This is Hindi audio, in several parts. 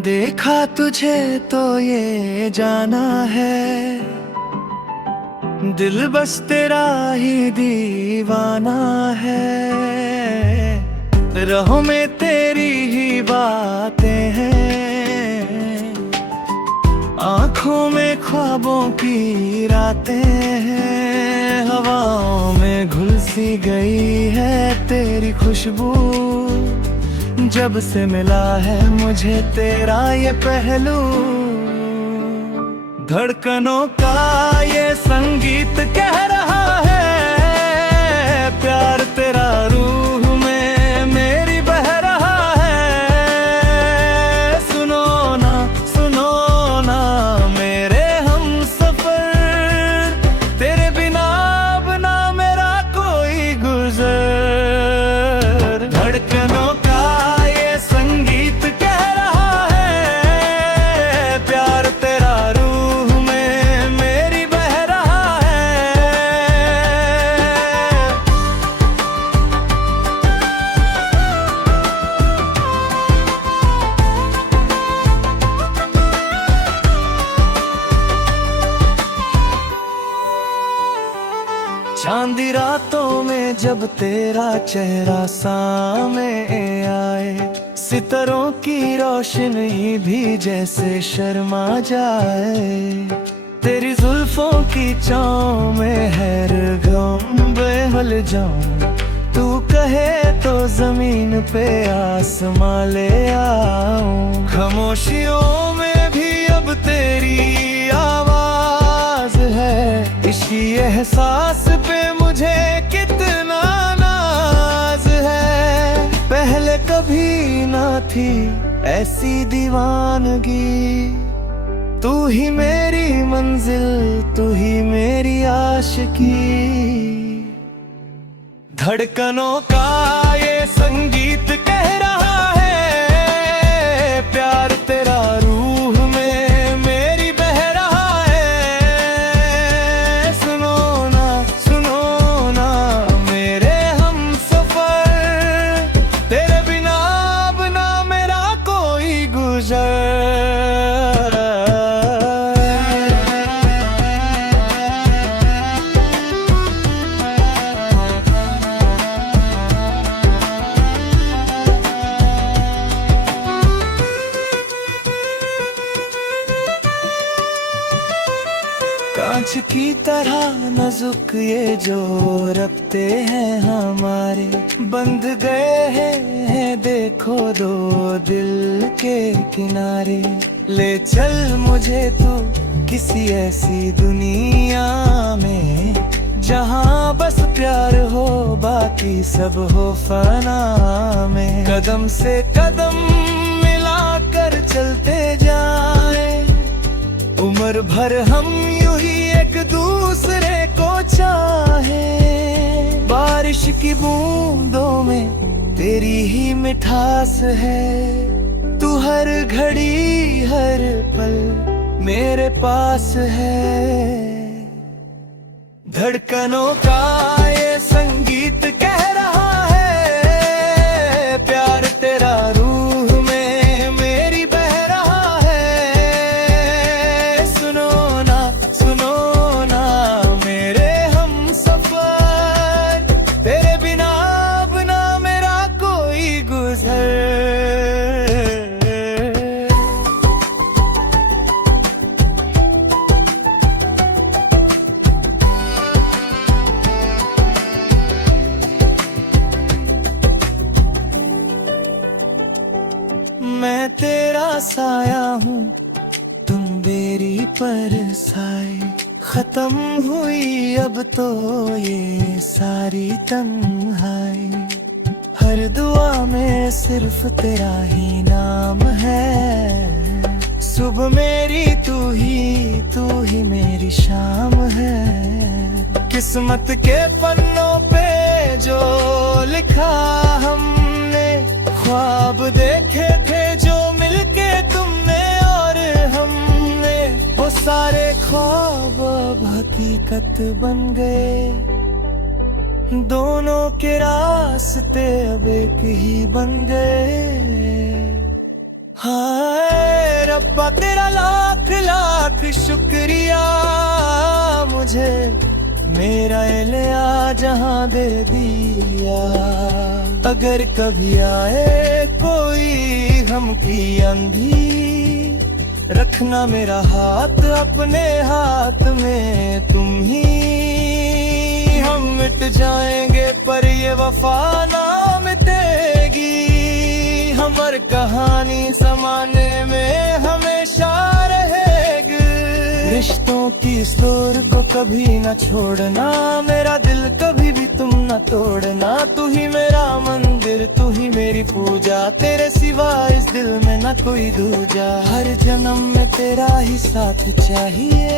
देखा तुझे तो ये जाना है, दिल बस तेरा ही दीवाना है। राहों में तेरी ही बातें हैं, आँखों में ख्वाबों की रातें हैं। हवाओं में घुल सी गई है तेरी खुशबू, जब से मिला है मुझे तेरा ये पहलू। धड़कनों का ये संगीत कह रहा है, प्यार तेरा रूह में मेरी बह रहा है। सुनो ना मेरे हम सफर, तेरे बिना अब ना मेरा कोई गुजर। धड़कनों चांदी रातों में जब तेरा चेहरा सामने आए, सितारों की रोशनी भी जैसे शर्मा जाए। तेरी जुल्फों की छाँव में हर गम बहल जाऊं, तू कहे तो जमीन पे आसमां ले आऊं। खामोशियों में भी अब तेरी आवाज है, इसी एहसास पे मुझे कितना नाज है। पहले कभी ना थी ऐसी दीवानगी, तू ही मेरी मंजिल, तू ही मेरी आशिकी। धड़कनों का ये संगीत कह रहा है, प्यार तेरा रूह में मेरी बह रहा है। सुनो ना मेरे हम सफर, तेरे बिना अब ना मेरा कोई गुजर। कांच की तरह नाजुक ये जो रब्ते हैं हमारे, बंध गए हैं देखो दो दिल के किनारे। ले चल मुझे तू किसी ऐसी दुनिया में, जहाँ बस प्यार हो बाकी सब हो फना में। कदम से कदम मिलाकर चलते जाए, उम्र भर हम यूं ही एक दूसरे को चाहे। बारिश की बूंदों में तेरी ही मिठास है, तू हर घड़ी हर पल मेरे पास है। धड़कनों का ये संगीत कह रहा है, प्यार तेरा रूह में मेरी बह रहा है। सुनो ना मेरे हम सफर, तेरे बिना अब ना मेरा कोई गुजर। मैं तेरा साया हूँ, तुम मेरी परछाई। खत्म हुई अब तो ये सारी तन्हाई, हर दुआ में सिर्फ तेरा ही नाम है। सुबह मेरी तू ही मेरी शाम है। किस्मत के पन्नों पे जो लिखा हमने, ख्वाब देखे थे जो मिलके तुमने और हमने, वो सारे ख्वाब अब हकीकत बन गए। दोनों के रास्ते अब एक ही बन गए। हाय रब्बा तेरा लाख लाख शुक्रिया, मुझे मेरा इल्हा जहां दे दिया। अगर कभी आए कोई गम की अंधी, रखना मेरा हाथ अपने हाथ में तुम ही। हम मिट जाएंगे पर ये वफा ना मिटेगी, हमारी कहानी ज़माने में हमेशा रहेगी। रिश्तों की इस डोर को कभी न छोड़ना, मेरा दिल कभी भी तुम न तोड़ना। तू ही मेरा मंदिर, तू ही मेरी पूजा, तेरे सिवा इस दिल में न कोई दूजा। हर जन्म में तेरा ही साथ चाहिए,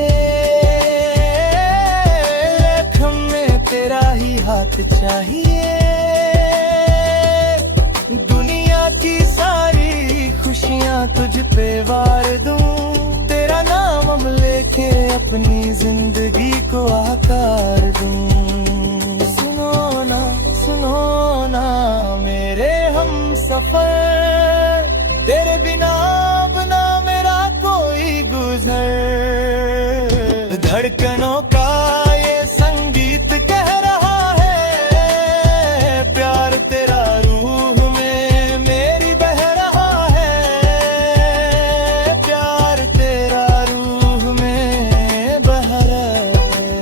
लेखम में तेरा ही हाथ चाहिए। दुनिया की सारी खुशियाँ तुझ पे वार दूं, तेरा नाम लेके अपनी जिंदगी को आकार दूं। सुनो ना मेरे हम सफर, तेरे बिना बना मेरा कोई गुजर। धड़कनों का ये संगीत कह रहा है, प्यार तेरा रूह में मेरी बह रहा है। प्यार तेरा रूह में बह रहा है,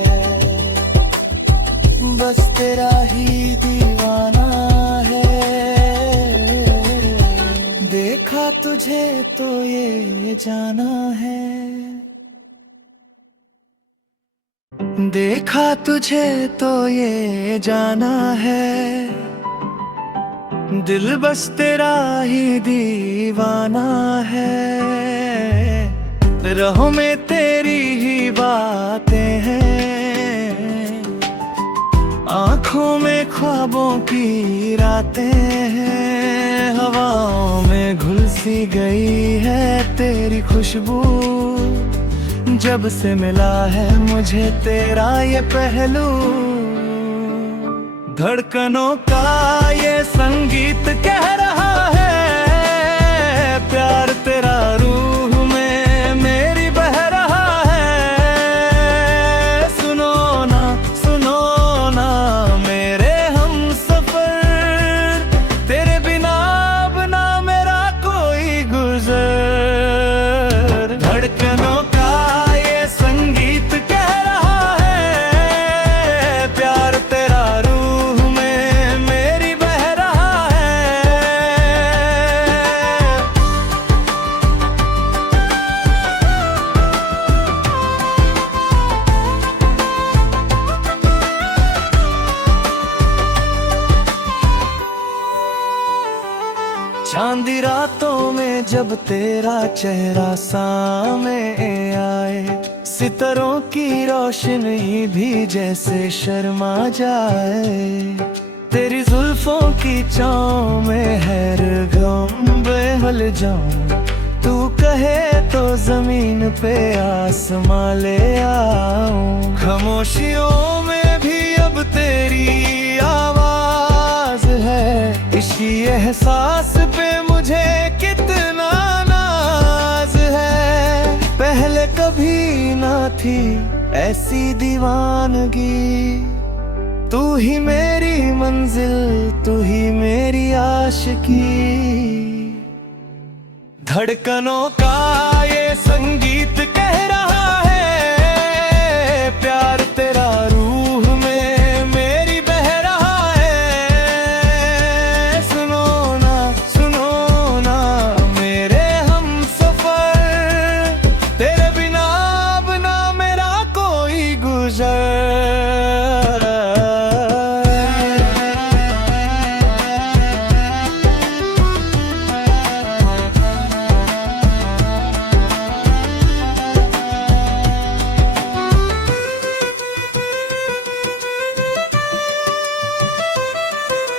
बस तेरा ही दीवाना है। देखा तुझे तो ये जाना है, देखा तुझे तो ये जाना है। दिल बस तेरा ही दीवाना है, राहों में तेरी ही बातें हैं। आँखों में ख्वाबों की रातें हैं, हवाओं में घुल सी गई है तेरी खुशबू। जब से मिला है मुझे तेरा ये पहलू, धड़कनों का ये संगीत कह रहा है, प्यार तेरा रूह में मेरी बह रहा है। सुनो ना मेरे हम सफर, तेरे बिना बना मेरा कोई गुजर। धड़कनों चांदी रातों में जब तेरा चेहरा सामने आए, सितारों की रोशनी भी जैसे शर्मा जाए। तेरी जुल्फों की छाँव में हर गम बहल जाऊं, तू कहे तो जमीन पे आसमां ले आऊं। खामोशियों में भी अब तेरी आवाज है, इसी एहसास पे मुझे कितना नाज है। पहले कभी ना थी ऐसी दीवानगी, तू ही मेरी मंजिल, तू ही मेरी आशिकी। धड़कनों का ये संगीत कह रहा है, प्यार तेरा रूह में मेरी बह रहा है। सुनो ना मेरे हम सफर, तेरे बिना बना मेरा कोई गुजर।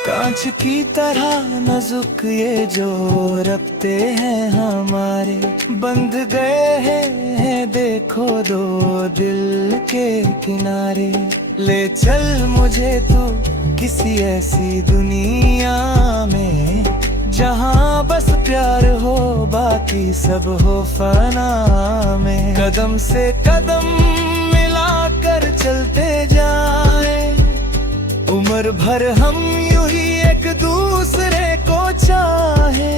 कांच की तरह नाजुक ये जो रब्ते हैं हमारे, बंध गए हैं देखो दो दिल के किनारे। ले चल मुझे तू किसी ऐसी दुनिया में, जहाँ बस प्यार हो बाकी सब हो फना में। कदम से कदम मिलाकर चलते जाए, उम्र भर हम यूं ही एक दूसरे को चाहे।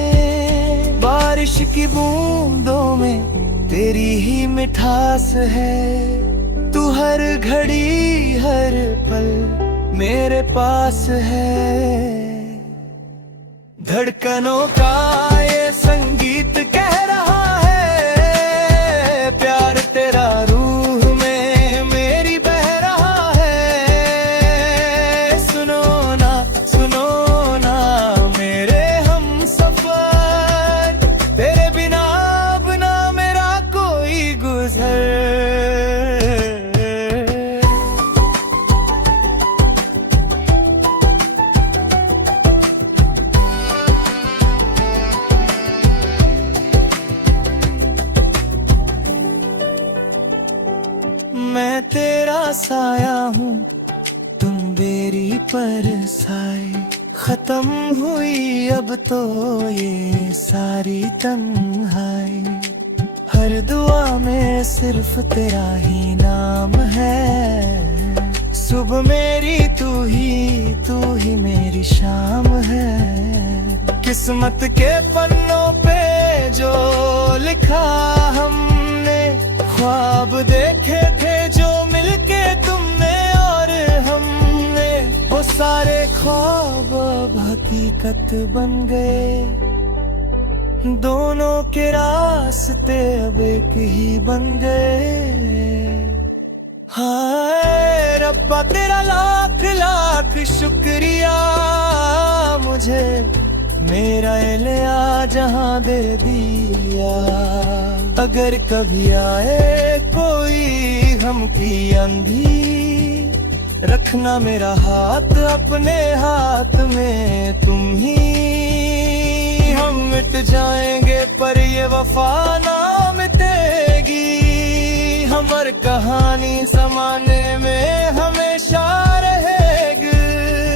बारिश की बूंदों में तेरी ही मिठास है, तू हर घड़ी हर पल मेरे पास है। धड़कनों का ये संगीत कह रहा है, प्यार तेरा रूह में मेरी बह रहा है। सुनो ना मेरे हम सफर, तेरे बिना अब ना मेरा कोई गुजर। मैं तेरा साया हूँ, तुम मेरी परछाई। खत्म हुई अब तो ये सारी तन्हाई, हर दुआ में सिर्फ तेरा ही नाम है। सुबह मेरी तू ही मेरी शाम है। किस्मत के पन्नों पे जो लिखा हमने, ख्वाब देखे थे जो मिलके तुमने और हमने, वो सारे ख्वाब अब हकीकत बन गए। दोनों के रास्ते अब एक ही बन गए। हाय रब्बा तेरा लाख लाख शुक्रिया, मुझे मेरा इल्हा जहां दे दिया। अगर कभी आए कोई गम की आंधी, रखना मेरा हाथ अपने हाथ में तुम ही। हम मिट जाएंगे पर ये वफा ना मिटेगी, हमारी कहानी ज़माने में हमेशा रहेगी।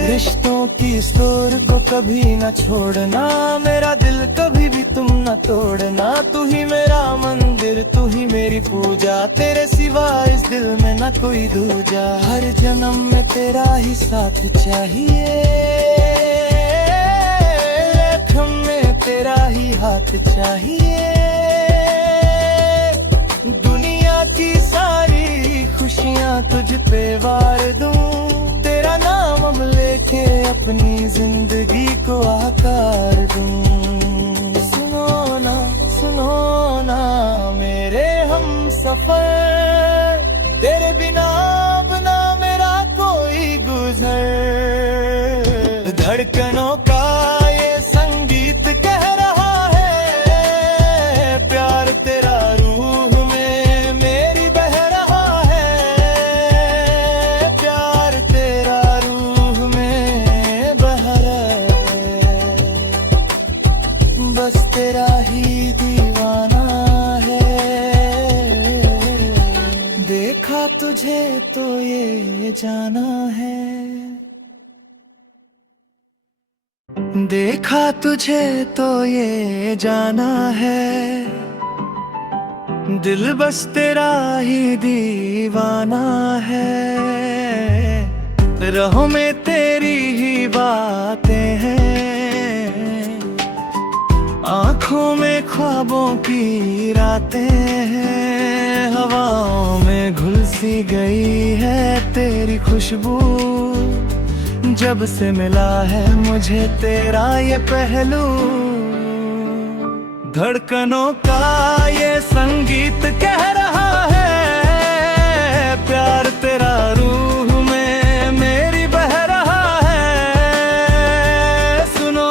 रिश्तों की स्टोर को कभी न छोड़ना, मेरा दिल कभी भी तुम न तोड़ना। तू ही मेरा मंदिर, तू ही मेरी पूजा, तेरे सिवा इस दिल में न कोई दूजा। हर जन्म में तेरा ही साथ चाहिए, हमें तेरा ही हाथ चाहिए। दुनिया की सारी खुशियाँ तुझ पे वार दूं, तेरा नाम लेके अपनी जिंदगी को आकार दूं। सुनो ना मेरे हम सफर, तेरे बिना अब ना मेरा कोई गुजर। धड़कनों का ये संगीत कह रहा है, प्यार तेरा रूह में मेरी बह रहा है। प्यार तेरा रूह में बह रहा है, बस तेरा ही दीवाना है। देखा तुझे तो ये जाना है, देखा तुझे तो ये जाना है। दिल बस तेरा ही दीवाना है। राहों में तेरी ही बातें हैं, आँखों में ख्वाबों की रातें हैं। हवाओं में घुल सी गई है तेरी खुशबू, जब से मिला है मुझे तेरा ये पहलू। धड़कनों का ये संगीत कह रहा है, प्यार तेरा रूह में मेरी बह रहा है। सुनो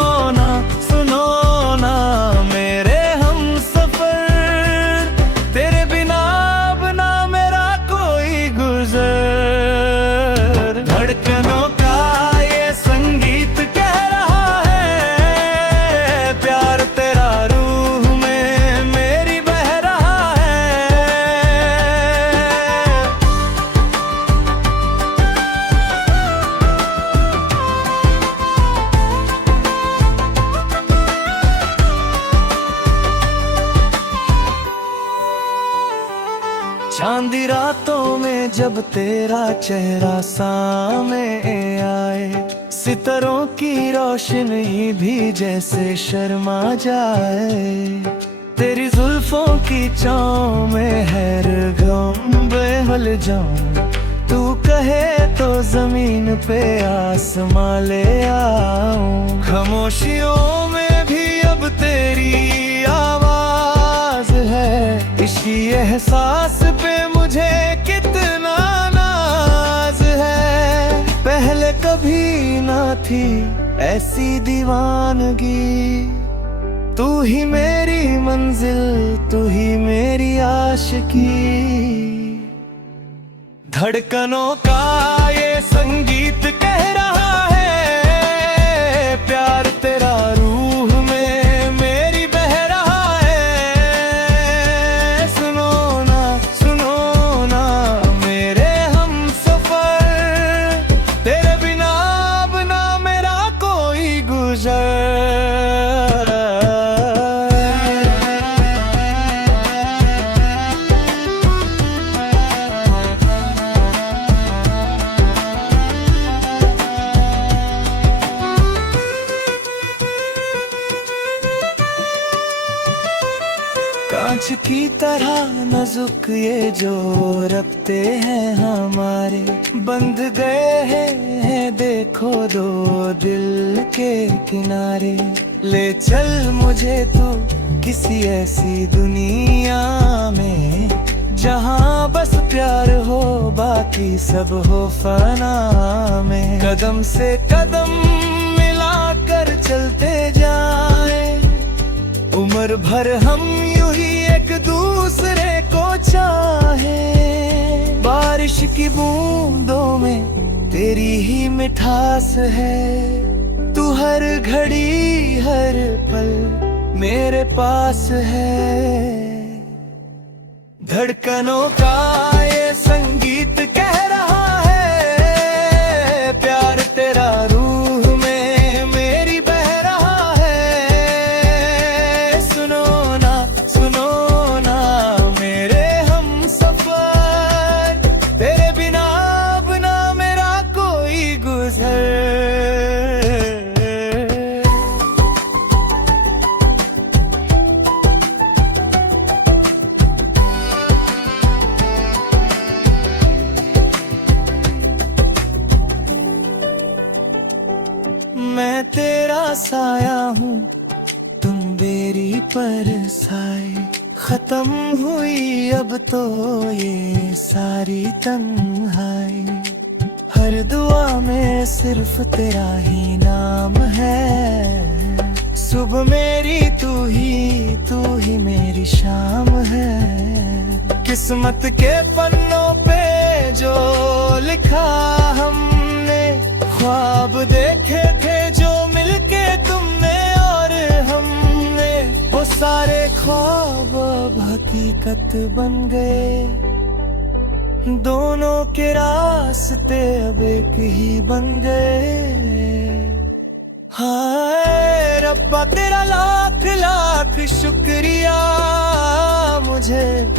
ना मेरे हम सफर, तेरे बिना अब ना मेरा कोई गुजर। धड़कनों चांदी रातों में जब तेरा चेहरा सामने आए, सितारों की रोशनी भी जैसे शर्मा जाए। तेरी जुल्फों की छाँव में हैर गम बहल जाऊं, तू कहे तो जमीन पे आसमां ले आऊं। खामोशियों में भी अब तेरी आवाज है, इसी एहसास पे मुझे कितना नाज है। पहले कभी ना थी ऐसी दीवानगी, तू ही मेरी मंजिल, तू ही मेरी आशिकी। धड़कनों का ये संगीत कह रहा है, प्यार तेरा रूह में मेरी बह रहा है। सुनो ना मेरे हम सफर, तेरे बिना अब ना मेरा कोई गुजर। कांच की तरह नाजुक ये जो रब्ते हैं हमारे, बंध गए हैं देखो दो दिल के किनारे। ले चल मुझे तू किसी ऐसी दुनिया में, जहाँ बस प्यार हो बाकी सब हो फना में। कदम से कदम मिलाकर चलते जाए, उम्र भर हम यूं ही एक दूसरे को चाहे। बारिश की बूंदों में तेरी ही मिठास है, तू हर घड़ी हर पल मेरे पास है। धड़कनों का ये संगीत कह रहा है, प्यार तेरा रूह में मेरी बह रहा है। सुनो ना मेरे हम सफर, तेरे बिना अब ना मेरा कोई गुजर। मैं तेरा साया हूँ, तुम मेरी परछाई। खत्म हुई अब तो ये सारी तन्हाई, हर दुआ में सिर्फ तेरा ही नाम है। सुबह मेरी तू ही मेरी शाम है। किस्मत के पन्नों पे जो लिखा हमने, ख्वाब देखे थे जो मिलके तुमने और हमने, वो सारे ख्वाब अब हकीकत बन गए। दोनों के रास्ते अब एक ही बन गए। हाय रब्बा तेरा लाख लाख शुक्रिया, मुझे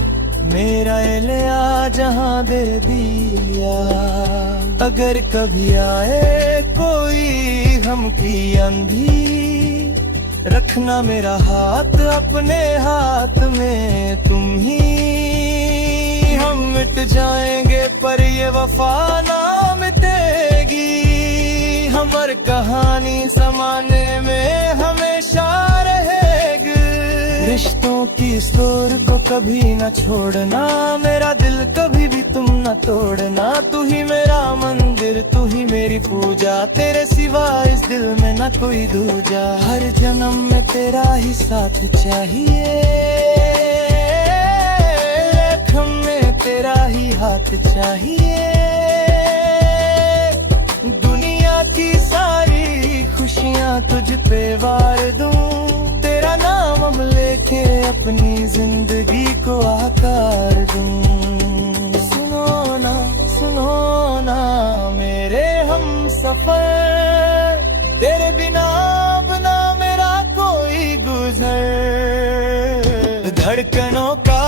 मेरा इल्हा जहां दे दिया। अगर कभी आए कोई गम की आंधी, रखना मेरा हाथ अपने हाथ में तुम ही। हम मिट जाएंगे पर ये वफा ना मिटेगी, हमारी कहानी ज़माने में हमेशा रहेगी। रिश्तों की स्टोर को कभी न छोड़ना, मेरा दिल कभी भी तुम न तोड़ना। तू ही मेरा मंदिर, तू ही मेरी पूजा, तेरे सिवा इस दिल में न कोई दूजा। हर जन्म में तेरा ही साथ चाहिए, हमें तेरा ही हाथ चाहिए। दुनिया की सारी खुशियाँ तुझ पे वार दूं, तेरा नाम लेके अपनी जिंदगी को आकार दूं। सुनो ना मेरे हम सफर, तेरे बिना अब ना मेरा कोई गुजर। धड़कनों का